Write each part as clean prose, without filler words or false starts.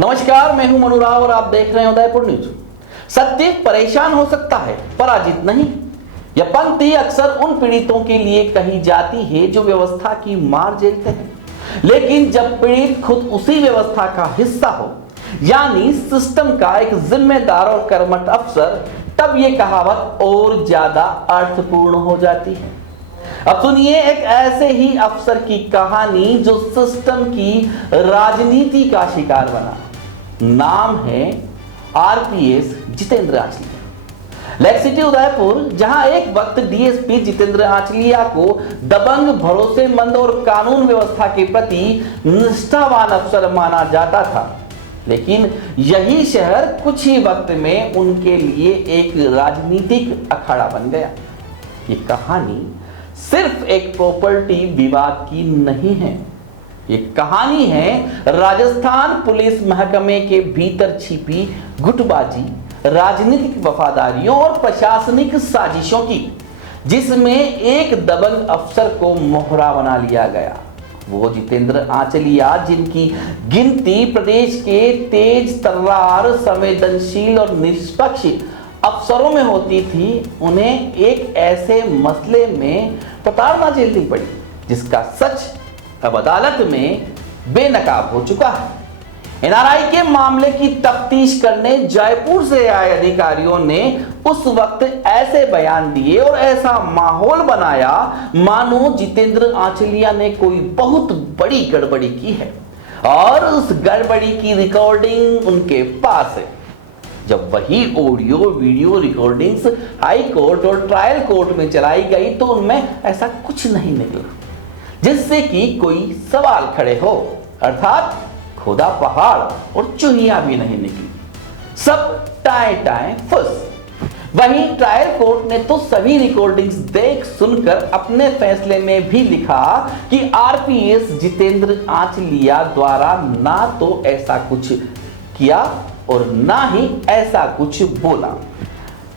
नमस्कार, मैं हूं मनु राव और आप देख रहे हैं उदयपुर न्यूज। सत्य परेशान हो सकता है, पराजित नहीं। यह पंक्ति अक्सर उन पीड़ितों के लिए कही जाती है जो व्यवस्था की मार झेलते हैं, लेकिन जब पीड़ित खुद उसी व्यवस्था का हिस्सा हो, यानी सिस्टम का एक जिम्मेदार और कर्मठ अफसर, तब यह कहावत और ज्यादा अर्थपूर्ण हो जाती है। अब सुनिए एक ऐसे ही अफसर की कहानी जो सिस्टम की राजनीति का शिकार बना। नाम है RPS Jitendra Achaliya. Lake city Udaipur, जहां एक वक्त डीएसपी जितेंद्र आचलिया को दबंग, भरोसेमंद और कानून व्यवस्था के प्रति निष्ठावान अफसर माना जाता था, लेकिन यही शहर कुछ ही वक्त में उनके लिए एक राजनीतिक अखाड़ा बन गया। ये कहानी सिर्फ एक प्रॉपर्टी विवाद की नहीं है, ये कहानी है राजस्थान पुलिस महकमे के भीतर छिपी गुटबाजी, राजनीतिक वफादारियों और प्रशासनिक साजिशों की, जिसमें एक दबंग अफसर को मोहरा बना लिया गया। वो जितेंद्र आचलिया, जिनकी गिनती प्रदेश के तेज तर्रार, संवेदनशील और निष्पक्ष अफसरों में होती थी, उन्हें एक ऐसे मसले में प्रताड़ना झेलनी पड़ी जिसका सच अब अदालत में बेनकाब हो चुका है। एनआरआई के मामले की तफ्तीश करने जयपुर से आए अधिकारियों ने उस वक्त ऐसे बयान दिए और ऐसा माहौल बनाया मानो जितेंद्र आचलिया ने कोई बहुत बड़ी गड़बड़ी की है और उस गड़बड़ी की रिकॉर्डिंग उनके पास है। जब वही audio video recordings high court और ट्रायल कोर्ट में चलाई गई तो उनमें ऐसा कुछ नहीं निकला जिससे कि कोई सवाल खड़े हो, अर्थात खुदा पहाड़ और चुहिया भी नहीं निकली, सब टाए टाए फुस। वहीं ट्रायल कोर्ट ने तो सभी रिकॉर्डिंग्स देख सुनकर अपने फैसले में भी लिखा कि आरपीएस जितेंद्र आचलिया द्वारा ना तो ऐसा कुछ किया और ना ही ऐसा कुछ बोला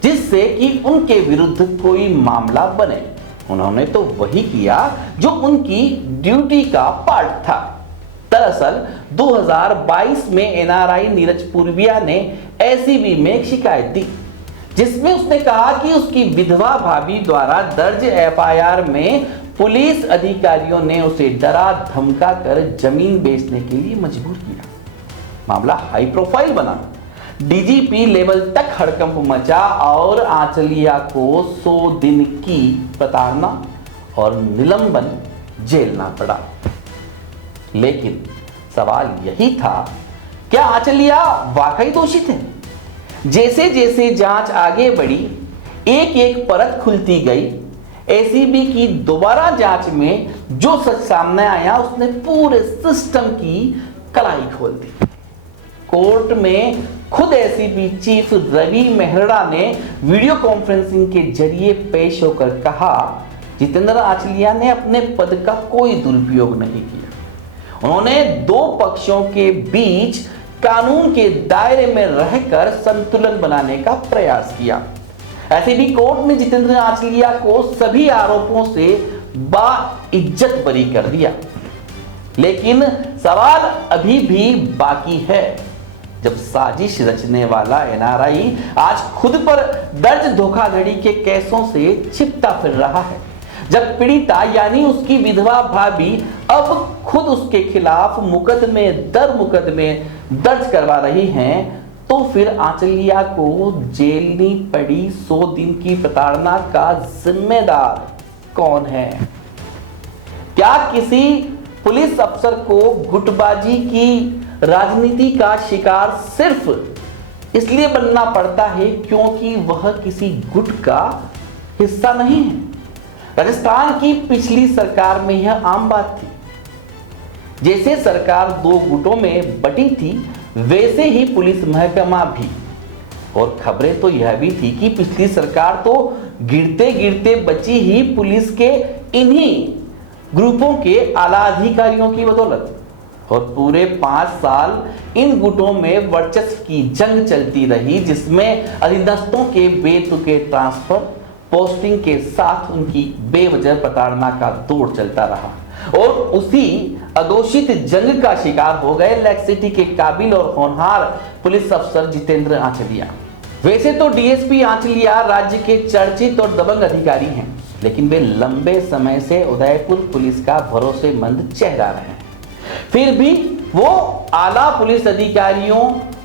जिससे कि उनके विरुद्ध कोई मामला बने। उन्होंने तो वही किया जो उनकी ड्यूटी का पार्ट था। दरअसल 2022 में एनआरआई नीरज पूर्विया ने एसीबी में एक शिकायत दी, जिसमें उसने कहा कि उसकी विधवा भाभी द्वारा दर्ज एफआईआर में पुलिस अधिकारियों ने उसे डरा धमका कर जमीन बेचने के लिए मजबूर किया। मामला हाई प्रोफाइल बना, डीजीपी लेवल तक हड़कंप मचा और आचलिया को 100 दिन की प्रताड़ना और निलंबन झेलना पड़ा। लेकिन सवाल यही था, क्या आचलिया वाकई दोषी थे? जैसे जैसे जांच आगे बढ़ी, एक एक परत खुलती गई। एसीबी की दोबारा जांच में जो सच सामने आया उसने पूरे सिस्टम की कलाई खोल दी। कोर्ट में खुद एसीबी चीफ रवि मेहरा ने वीडियो कॉन्फ्रेंसिंग के जरिए पेश होकर कहा, जितेंद्र आचलिया ने अपने पद का कोई दुरुपयोग नहीं किया। उन्होंने दो पक्षों के बीच कानून के दायरे में रहकर संतुलन बनाने का प्रयास किया। एसीबी कोर्ट ने जितेंद्र आचलिया को सभी आरोपों से बाइज्जत बरी कर दिया। लेकिन सवाल अभी भी बाकी है। जब साजिश रचने वाला एनआरआई आज खुद पर दर्ज धोखाधड़ी के केसों से छिपता फिर रहा है, जब पीड़िता यानी उसकी विधवा भाभी अब खुद उसके खिलाफ मुकदमे दर मुकदमे दर्ज करवा रही हैं, तो फिर आचलिया को जेलनी पड़ी 100 दिन की प्रताड़ना का जिम्मेदार कौन है? क्या किसी पुलिस अफसर को गुटबाजी की राजनीति का शिकार सिर्फ इसलिए बनना पड़ता है क्योंकि वह किसी गुट का हिस्सा नहीं है? राजस्थान की पिछली सरकार में यह आम बात थी। जैसे सरकार दो गुटों में बटी थी, वैसे ही पुलिस महकमा भी। और खबरें तो यह भी थी कि पिछली सरकार तो गिरते गिरते बची ही पुलिस के इन्हीं ग्रुपों के आला अधिकारियों की बदौलत। और पूरे 5 साल इन गुटों में वर्चस्व की जंग चलती रही, जिसमें अधीनस्थों के बेतुके ट्रांसफर, पोस्टिंग के साथ उनकी बेवजह प्रताड़ना का दौर चलता रहा। और उसी अघोषित जंग का शिकार हो गए लेक सिटी के काबिल और होनहार पुलिस अफसर जितेंद्र आंचलिया। वैसे तो डीएसपी आंचलिया राज्य के चर्चित और दबंग अधिकारी हैं, लेकिन वे लंबे समय से उदयपुर पुलिस का भरोसेमंद चेहरा रहे हैं। फिर भी वो आला पुलिस अधिकारियों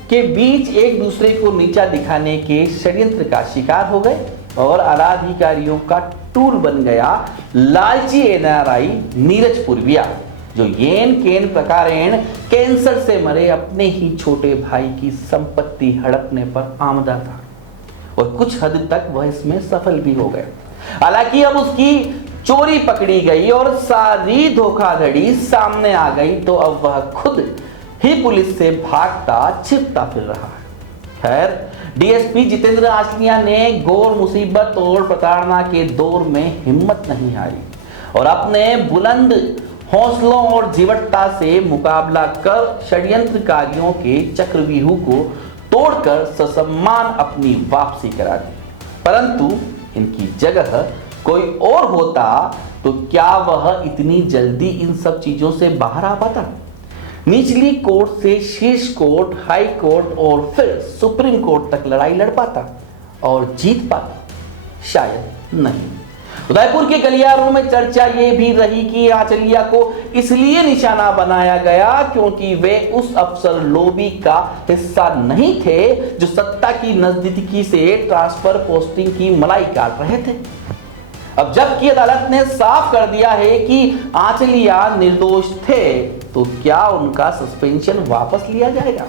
के बीच एक दूसरे को नीचा दिखाने के षड्यंत्र का शिकार हो गए और आला अधिकारियों का टूल बन गया लालची एनआरआई नीरज पुरविया, जो येन केन प्रकारेण कैंसर से मरे अपने ही छोटे भाई की संपत्ति हड़पने पर आमदा था और कुछ हद तक वह इसमें सफल भी हो गए। हालांकि अब उसकी चोरी पकड़ी गई और सारी धोखाधड़ी सामने आ गई तो अब वह खुद ही पुलिस से भागता छिपता फिर रहा है। खैर, डीएसपी जितेंद्र आंचलिया ने घोर मुसीबत और प्रताड़ना के दौर में हिम्मत नहीं हारी और अपने बुलंद हौसलों और जीवटता से मुकाबला कर षड्यंत्रकारियों के चक्रव्यूह को तोड़कर ससम्मान अपनी वापसी करा दी। परंतु इनकी जगह कोई और होता तो क्या वह इतनी जल्दी इन सब चीजों से बाहर आ पाता? निचली कोर्ट से शीर्ष कोर्ट, हाई कोर्ट और फिर सुप्रीम कोर्ट तक लड़ाई लड़ पाता और जीत पाता? शायद नहीं। उदयपुर के गलियारों में चर्चा ये भी रही कि आंचलिया को इसलिए निशाना बनाया गया क्योंकि वे उस अफसर लॉबी का हिस्सा नहीं थे जो सत्ता की नजदीकी से ट्रांसफर पोस्टिंग की मलाई काट रहे थे। अब जबकि अदालत ने साफ कर दिया है कि आंचलिया निर्दोष थे, तो क्या उनका सस्पेंशन वापस लिया जाएगा?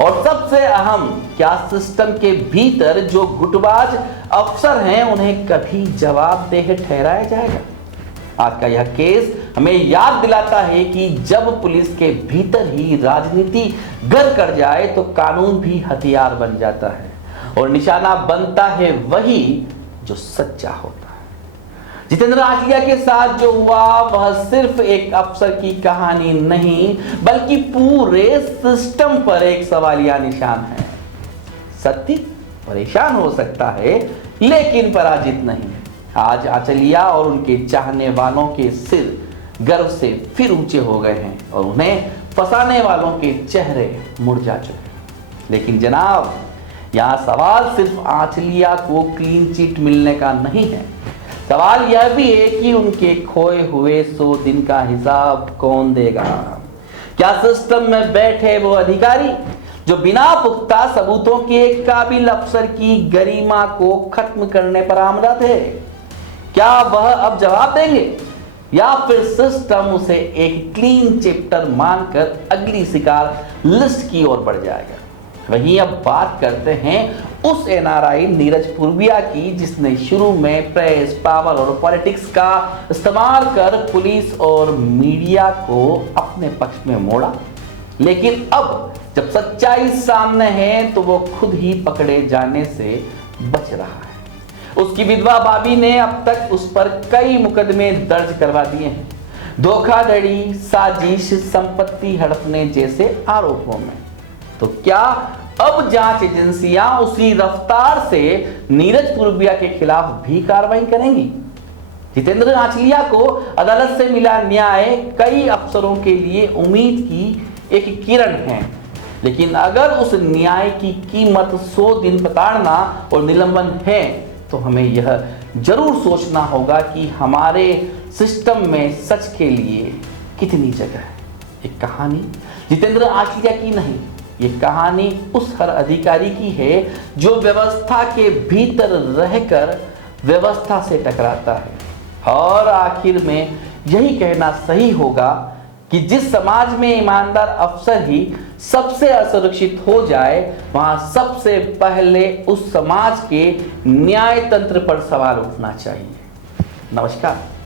और सबसे अहम, क्या सिस्टम के भीतर जो गुटबाज अफसर हैं उन्हें कभी जवाबदेह ठहराया जाएगा? आज का यह केस हमें याद दिलाता है कि जब पुलिस के भीतर ही राजनीति घर कर जाए तो कानून भी हथियार बन जाता है और निशाना बनता है वही जो सच्चा होता है। जितेंद्र आंचलिया के साथ जो हुआ वह सिर्फ एक अफसर की कहानी नहीं बल्कि पूरे सिस्टम पर एक सवालिया निशान है। सत्य परेशान हो सकता है लेकिन पराजित नहीं। आज आंचलिया और उनके चाहने वालों के सिर गर्व से फिर ऊंचे हो गए हैं और उन्हें फंसाने वालों के चेहरे मुरझा चुके। लेकिन जनाब, यहां सवाल सिर्फ आंचलिया को क्लीन चिट मिलने का नहीं है, सवाल यह भी है कि उनके खोए हुए 100 दिन का हिसाब कौन देगा? क्या सिस्टम में बैठे वो अधिकारी जो बिना पुख्ता सबूतों के एक काबिल अफसर की गरिमा को खत्म करने पर आमदा थे, क्या वह अब जवाब देंगे या फिर सिस्टम उसे एक क्लीन चैप्टर मानकर अगली शिकार लिस्ट की ओर बढ़ जाएगा? वहीं अब बात करते हैं उस एनआरआई नीरज पुरविया की जिसने शुरू में प्रेस, पावर और पॉलिटिक्स का इस्तेमाल कर पुलिस और मीडिया को अपने पक्ष में मोड़ा, लेकिन अब जब सच्चाई सामने है तो वो खुद ही पकड़े जाने से बच रहा है। उसकी विधवा भाभी ने अब तक उस पर कई मुकदमे दर्ज करवा दिए हैं, धोखाधड़ी, साजिश, संपत्ति हड़पने जैसे आरोपों में। तो क्या अब जांच एजेंसियां उसी रफ्तार से नीरज पुरविया के खिलाफ भी कार्रवाई करेंगी? जितेंद्र आंचलिया को अदालत से मिला न्याय कई अफसरों के लिए उम्मीद की एक किरण है, लेकिन अगर उस न्याय की कीमत 100 दिन प्रताड़ना और निलंबन है तो हमें यह जरूर सोचना होगा कि हमारे सिस्टम में सच के लिए कितनी जगह है। एक कहानी जितेंद्र आंचलिया की नहीं, ये कहानी उस हर अधिकारी की है जो व्यवस्था के भीतर रहकर व्यवस्था से टकराता है। और आखिर में यही कहना सही होगा कि जिस समाज में ईमानदार अफसर ही सबसे असुरक्षित हो जाए, वहां सबसे पहले उस समाज के न्याय तंत्र पर सवाल उठना चाहिए। नमस्कार।